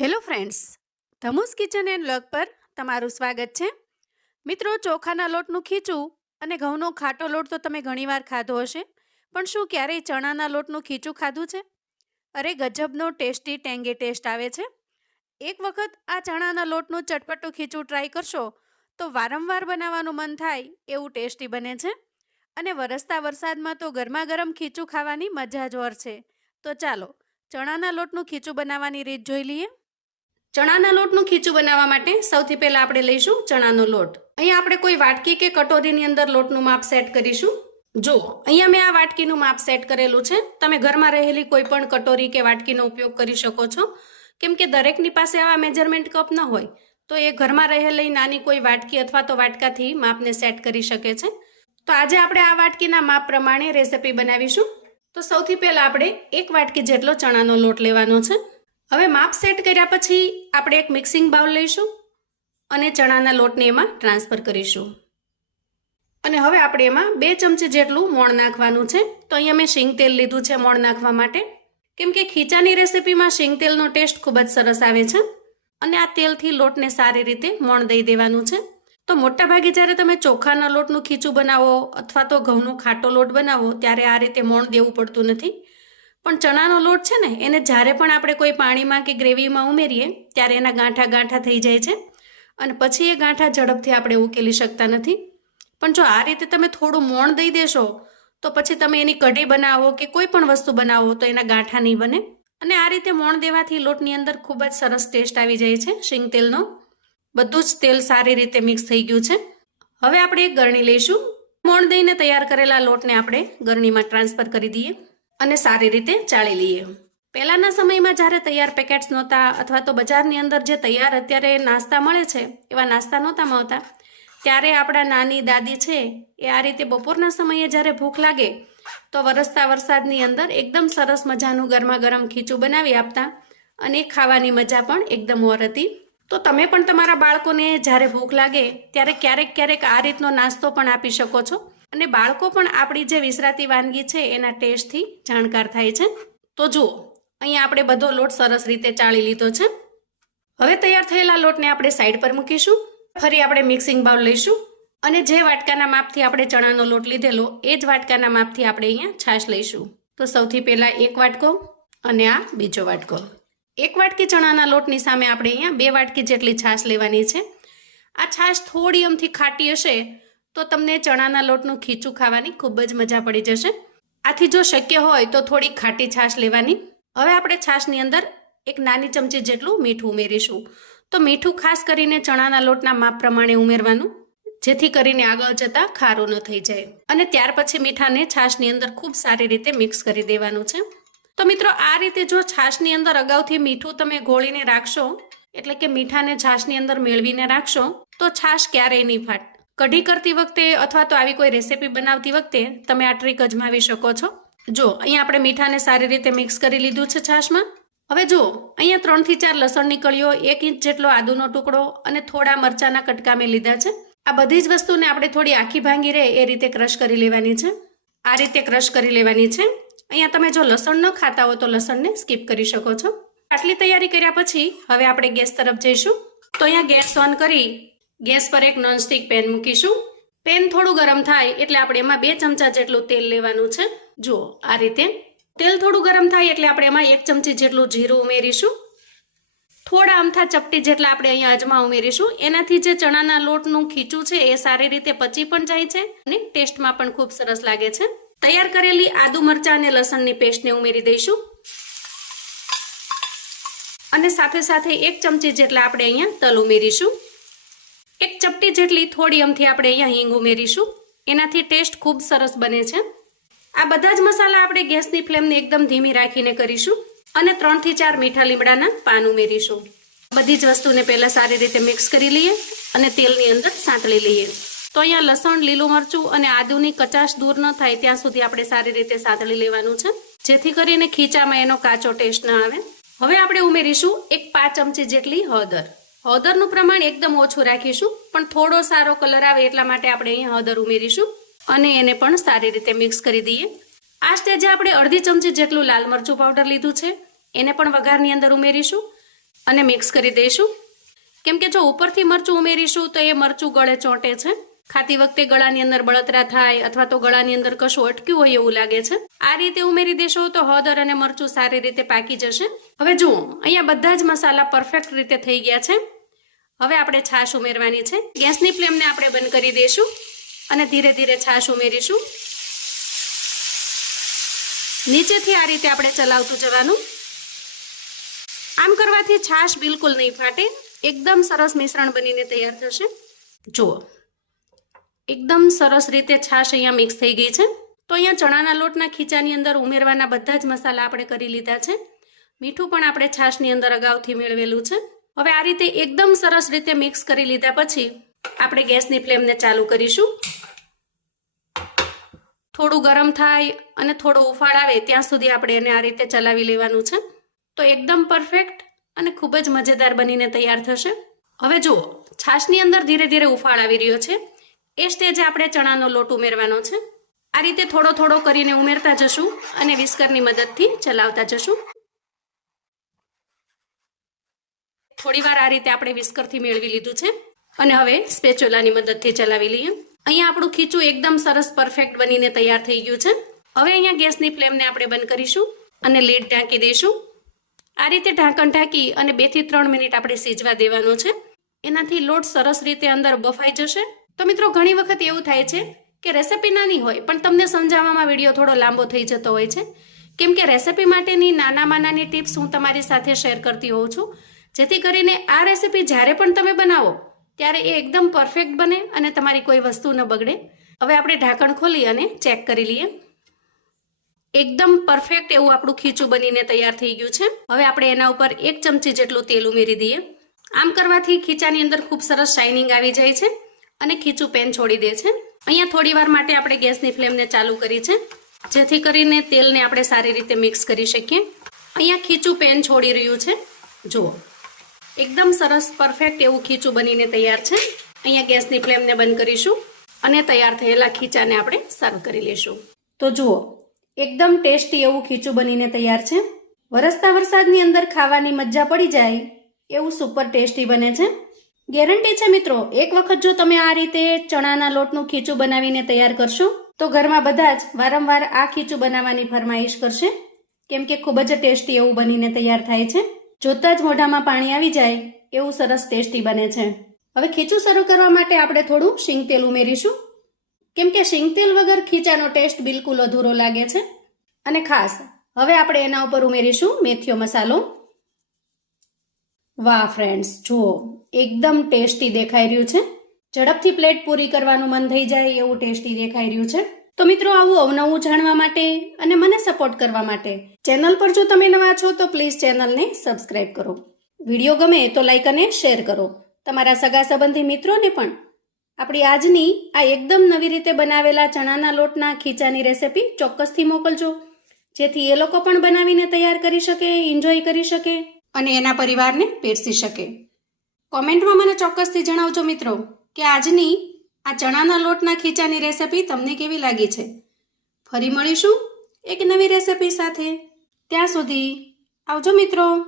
Hello friends ધમુસ kitchen and લગ પર તમારું સ્વાગત છે. મિત્રો, ચોખાના લોટનું ખીચું અને ઘઉંનો ખાટો લોટ તો તમે ઘણીવાર ખાધો હશે, પણ શું ક્યારેય ચણાના લોટનું ખીચું ખાધું છે? અરે, ગજબનો ટેસ્ટી ટેંગે ટેસ્ટ આવે છે. એક વખત આ ચણાના લોટનું ચટપટું ખીચું ટ્રાય કરશો, તો વારંવાર બનાવવાનું મન થાય એવું ટેસ્ટી બને છે. અને વરસતા વરસાદમાં તો ગરમા ગરમ ખીચું ખાવાની મજા જ ઓર છે. તો ચાલો, ચણાના લોટનું ખીચું બનાવવાની રીત જોઈ લઈએ. ચણાના લોટનું ખીચું બનાવવા માટે સૌથી પહેલાં આપણે લઈશું ચણાનો લોટ. અહીંયા આપણે કોઈ વાટકી કે કટોરીની અંદર લોટનું માપ સેટ કરીશું. જો, અહીંયા મેં આ વાટકીનું માપ સેટ કરેલું છે. તમે ઘરમાં રહેલી કોઈ પણ કટોરી કે વાટકીનો ઉપયોગ કરી શકો છો. કેમ કે દરેકની પાસે આવા મેજરમેન્ટ કપ ન હોય, તો એ ઘરમાં રહેલી નાની કોઈ વાટકી અથવા તો વાટકાથી માપને સેટ કરી શકે છે. તો આજે આપણે આ વાટકીના માપ પ્રમાણે રેસિપી બનાવીશું. તો સૌથી પહેલાં આપણે એક વાટકી જેટલો ચણાનો લોટ લેવાનો છે. હવે માપ સેટ કર્યા પછી આપણે એક મિક્સિંગ બાઉલ લઈશું અને ચણાના લોટને એમાં ટ્રાન્સફર કરીશું. અને હવે આપણે એમાં બે ચમચી જેટલું મોણ નાખવાનું છે. તો અહીંયા મેં શીંગ તેલ લીધું છે મોણ નાખવા માટે. કેમ કે ખીચાની રેસિપીમાં શીંગ તેલનો ટેસ્ટ ખૂબ જ સરસ આવે છે. અને આ તેલથી લોટને સારી રીતે મોણ દઈ દેવાનું છે. તો મોટાભાગે જ્યારે તમે ચોખાના લોટનું ખીચું બનાવો અથવા તો ઘઉંનો ખાટો લોટ બનાવો ત્યારે આ રીતે મોણ દેવું પડતું નથી. પણ ચણાનો લોટ છે ને, એને જ્યારે પણ આપણે કોઈ પાણીમાં કે ગ્રેવીમાં ઉમેરીએ, ત્યારે એના ગાંઠા ગાંઠા થઈ જાય છે. અને પછી એ ગાંઠા ઝડપથી આપણે ઉકેલી શકતા નથી. પણ જો આ રીતે તમે થોડું મોણ દઈ દેશો, તો પછી તમે એની કઢી બનાવો કે કોઈ પણ વસ્તુ બનાવો, તો એના ગાંઠા નહીં બને. અને આ રીતે મોણ દેવાથી લોટની અંદર ખૂબ જ સરસ ટેસ્ટ આવી જાય છે, શીંગ તેલનો. બધું જ તેલ સારી રીતે મિક્સ થઈ ગયું છે. હવે આપણે એક ગરણી લઈશું. મોણ દઈને તૈયાર કરેલા લોટને આપણે ગરણીમાં ટ્રાન્સફર કરી દઈએ. અને સારી રીતે ચાળી લઈએ. પહેલાંના સમયમાં જ્યારે તૈયાર પેકેટ્સ નહોતા અથવા તો બજારની અંદર જે તૈયાર અત્યારે નાસ્તા મળે છે, એવા નાસ્તા નહોતા મળતા, ત્યારે આપણા નાની દાદી છે એ આ રીતે બપોરના સમયે જ્યારે ભૂખ લાગે, તો વરસતા વરસાદની અંદર એકદમ સરસ મજાનું ગરમા ગરમ ખીચું બનાવી આપતા અને ખાવાની મજા પણ એકદમ ઓર હતી. તો તમે પણ તમારા બાળકોને જ્યારે ભૂખ લાગે, ત્યારે ક્યારેક ક્યારેક આ રીતનો નાસ્તો પણ આપી શકો છો. અને બાળકો પણ આપણી જે વિસરાતી વાનગી છે, એના ટેસ્ટથી જાણકાર થાય છે. તો જુઓ, અહીંયા આપણે બધો લોટ સરસ રીતે ચાળી લીધો છે. હવે તૈયાર થયેલા લોટને આપણે સાઈડ પર મૂકીશું. ફરી આપણે મિક્સિંગ બાઉલ લઈશું. અને જે વાટકાના માપથી આપણે ચણાનો લોટ લીધેલો, એ જ વાટકાના માપથી આપણે અહીંયા છાશ લઈશું. તો સૌથી પહેલાં એક વાટકો અને આ બીજો વાટકો. એક વાટકી ચણાના લોટની સામે આપણે અહીંયા બે વાટકી જેટલી છાશ લેવાની છે. આ છાશ થોડી અમથી ખાટી હશે તો તમને ચણાના લોટનું ખીચું ખાવાની ખૂબ જ મજા પડી જશે. આથી જો શક્ય હોય તો થોડી ખાટી છાશ લેવાની. હવે આપણે છાશની અંદર એક નાની ચમચી જેટલું મીઠું ઉમેરીશું. તો મીઠું ખાસ કરીને ચણાના લોટના માપ પ્રમાણે ઉમેરવાનું, જેથી કરીને આગળ જતાં ખારું ન થઈ જાય. અને ત્યાર પછી મીઠાને છાશની અંદર ખૂબ સારી રીતે મિક્સ કરી દેવાનું છે. તો મિત્રો, આ રીતે જો છાશની અંદર અગાઉથી મીઠું તમે ગોળીને રાખશો, એટલે કે મીઠાને છાશની અંદર મેળવીને રાખશો, તો છાશ ક્યારેય નહીં ફાટ કઢી કરતી વખતે અથવા તો આવી કોઈ રેસીપી બનાવતી વખતે તમે આ ટ્રીક અજમાવી શકો છો. જો, અહીંયા આપણે મીઠાને સારી રીતે મિક્સ કરી લીધું છે છાશમાં. હવે જુઓ અહીંયા ત્રણથી ચાર લસણની કળીઓ એક ઇંચ જેટલો આદુનો ટુકડો અને થોડા મરચાના કટકા મેં લીધા છે. આ બધી જ વસ્તુને આપણે થોડી આખી ભાંગી રહે એ રીતે ક્રશ કરી લેવાની છે. આ રીતે ક્રશ કરી લેવાની છે. અહીંયા તમે જો લસણ ન ખાતા હો તો લસણને સ્કીપ કરી શકો છો. આટલી તૈયારી કર્યા પછી હવે આપણે ગેસ તરફ જઈશું. તો અહીંયા ગેસ ઓન કરી ગેસ પર એક નોનસ્ટિક પેન મૂકીશું. પેન થોડું ગરમ થાય એટલે આપણે એમાં બે ચમચા જેટલું તેલ લેવાનું છે. જુઓ, આ રીતે. તેલ થોડું ગરમ થાય એટલે આપણે એમાં એક ચમચી જેટલું જીરું ઉમેરીશું. થોડા અમથા ચપટી જેટલા આપણે અહીંયા અજમા ઉમેરીશું. એનાથી જે ચણાના લોટનું ખીચું છે એ સારી રીતે પચી પણ જાય છે અને ટેસ્ટમાં પણ ખૂબ સરસ લાગે છે. તૈયાર કરેલી આદુ મરચાં અને લસણની પેસ્ટને ઉમેરી દઈશું. અને સાથે સાથે એક ચમચી જેટલા આપણે અહીંયા તલ ઉમેરીશું. એક ચપટી જેટલી થોડી અમથી આપણે અહીંયા હિંગ ઉમેરીશું. એનાથી ટેસ્ટ ખૂબ સરસ બને છે. આ બધા જ મસાલા આપણે ગેસની ફ્લેમને એકદમ ધીમી રાખીને કરીશું અને ત્રણથી ચાર મીઠા લીમડાના પાન ઉમેરીશું. બધી જ વસ્તુને પહેલાં સારી રીતે મિક્સ કરી લઈએ અને તેલની અંદર સાંતળી લઈએ. તો અહીંયા લસણ, લીલું મરચું અને આદુની કચાશ દૂર ન થાય ત્યાં સુધી આપણે સારી રીતે સાંતળી લેવાનું છે. જેથી કરીને ખીચામાં એનો કાચો ટેસ્ટ ન આવે. હવે આપણે ઉમેરીશું એક પાંચ ચમચી જેટલી હળદર. હળદરનું પ્રમાણ એકદમ ઓછું રાખીશું, પણ થોડો સારો કલર આવે એટલા માટે આપણે અહીંયા હળદર ઉમેરીશું અને એને પણ સારી રીતે મિક્સ કરી દઈએ. આ સ્ટેજે આપણે અડધી ચમચી જેટલું લાલ મરચું પાવડર લીધું છે. એને પણ વઘારની અંદર ઉમેરીશું અને મિક્સ કરી દઈશું. કેમ કે જો ઉપરથી મરચું ઉમેરીશું તો એ મરચું ગળે ચોંટે છે. ખાતી વખતે ગળાની અંદર બળતરા થાય અથવા તો ગળાની અંદર કશું અટક્યું હોય એવું લાગે છે. આ રીતે ઉમેરી દેશો તો હળદર અને મરચું સારી રીતે પાકી જશે. હવે જુઓ, અહીંયા બધા જ મસાલા પરફેક્ટ રીતે થઈ ગયા છે. હવે આપણે છાશ ઉમેરવાની છે. ગેસની ફ્લેમને આપણે બંધ કરી દઈશું અને ધીરે ધીરે છાશ ઉમેરીશું. નીચેથી આ રીતે આપણે ચલાવતું જવાનું. આમ કરવાથી છાશ બિલકુલ નહીં ફાટે. એકદમ સરસ મિશ્રણ બનીને તૈયાર થશે. જુઓ. એકદમ સરસ રીતે છાશ અહીંયા મિક્સ થઈ ગઈ છે. તો અહીંયા ચણાના લોટના ખીચાની અંદર ઉમેરવાના બધા જ મસાલા આપણે કરી લીધા છે. મીઠું પણ આપણે છાશની અંદર અગાઉથી મેળવેલું છે. હવે આ રીતે એકદમ સરસ રીતે મિક્સ કરી લીધા પછી આપણે ગેસની ફ્લેમને ચાલુ કરીશું. થોડું ગરમ થાય અને થોડો ઉફાળ આવે ત્યાં સુધી આપણે એને આ રીતે ચલાવી લેવાનું છે. તો એકદમ પરફેક્ટ અને ખૂબ જ મજેદાર બનીને તૈયાર થશે. હવે જુઓ, છાશની અંદર ધીરે ધીરે ઉફાળ આવી રહ્યો છે. એ સ્ટેજે આપણે ચણાનો લોટ ઉમેરવાનો છે. આ રીતે થોડો થોડો કરીને ઉમેરતા જશું અને વિસ્કરની મદદથી ચલાવતા જશું. થોડીવાર આ રીતે આપણે વિસ્કરથી મેળવી લીધું છે. અને હવે સ્પેચોલાની મદદથી ચલાવી લઈએ. અહીંયા આપણું ખીચું એકદમ સરસ પરફેક્ટ બનીને તૈયાર થઈ ગયું છે. હવે અહીંયા ગેસની ફ્લેમને આપણે બંધ કરીશું અને લીડ ઢાંકી દઈશું. આ રીતે ઢાંકણ ઢાંકી અને બેથી ત્રણ મિનિટ આપણે સીજવા દેવાનો છે. એનાથી લોટ સરસ રીતે અંદર બફાઈ જશે. તો મિત્રો, ઘણી વખત એવું થાય છે કે રેસિપી નાની હોય, પણ તમને સમજાવવામાં વીડિયો થોડો લાંબો થઈ જતો હોય છે. કેમ કે રેસિપી માટેની નાનામાં નાની ટિપ્સ હું તમારી સાથે શેર કરતી હોઉં છું. જેથી કરીને આ રેસીપી જ્યારે પણ તમે બનાવો, ત્યારે એ એકદમ પરફેક્ટ બને અને તમારી કોઈ વસ્તુ ન બગડે. હવે આપણે ઢાંકણ ખોલી અને ચેક કરી લઈએ. એકદમ પરફેક્ટ એવું આપણું ખીચું બનીને તૈયાર થઈ ગયું છે. હવે આપણે એના ઉપર એક ચમચી જેટલું તેલ ઉમેરી દઈએ. આમ કરવાથી ખીચાની અંદર ખૂબ સરસ શાઇનિંગ આવી જાય છે અને ખીચું પેન છોડી દે છે. અહીંયા થોડી વાર માટે આપણે ગેસની ફ્લેમને ચાલુ કરી છે. જેથી કરીને તેલને આપણે સારી રીતે મિક્સ કરી શકીએ. અહીંયા ખીચું પેન છોડી રહ્યું છે. જુઓ. એકદમ સરસ પરફેક્ટ એવું ખીચું બનીને તૈયાર છે. અહીંયા ગેસની ફ્લેમને બંધ કરીશું અને તૈયાર થયેલા ખીચાને આપણે સર્વ કરી લઈશું. તો જુઓ, એકદમ ટેસ્ટી એવું ખીચું બનીને તૈયાર છે. વરસતા વરસાદની અંદર ખાવાની મજા પડી જાય, એવું સુપર ટેસ્ટી બને છે. ગેરંટી છે મિત્રો, એક વખત જો તમે આ રીતે ચણાના લોટનું ખીચું બનાવીને તૈયાર કરશો, તો ઘરમાં બધા જ વારંવાર આ ખીચું બનાવવાની ફરમાઈશ કરશે. કેમ કે ખૂબ જ ટેસ્ટી એવું બનીને તૈયાર થાય છે. જોતા જ મોઢામાં પાણી આવી જાય, એવું સરસ ટેસ્ટી બને છે. હવે ખીચું શરૂ કરવા માટે આપણે થોડું શીંગ તેલ ઉમેરીશું. કેમ કે શીંગ તેલ વગર ખીચાનો ટેસ્ટ બિલકુલ અધૂરો લાગે છે. અને ખાસ, હવે આપણે એના ઉપર ઉમેરીશું મેથીયો મસાલો. વાહ ફ્રેન્ડ્સ જુઓ, એકદમ ટેસ્ટી દેખાઈ રહ્યું છે. ઝડપથી પ્લેટ પૂરી કરવાનું મન થઈ જાય એવું ટેસ્ટી દેખાઈ રહ્યું છે. તો મિત્રો, આવું અવનવું જાણવા માટે અને મને સપોર્ટ કરવા માટે ચેનલ પર જો તમે નવા છો, તો પ્લીઝ ચેનલને સબસ્ક્રાઇબ કરો. વીડિયો ગમે તો લાઈક અને શેર કરો. તમારા સગા સંબંધી મિત્રોને પણ. આપણી આજની આ એકદમ નવી રીતે બનાવેલા ચણાના લોટના ખીચાની રેસિપી ચોક્કસથી મોકલજો. જેથી એ લોકો પણ બનાવીને તૈયાર કરી શકે એન્જોય કરી શકે અને એના પરિવારને પીરસી શકે. કોમેન્ટમાં મને ચોક્કસથી જણાવજો મિત્રો, કે આજની આ ચણાના લોટના ખીચાની રેસિપી તમને કેવી લાગી છે? ફરી મળીશું એક નવી રેસિપી સાથે. ત્યાં સુધી આવજો મિત્રો.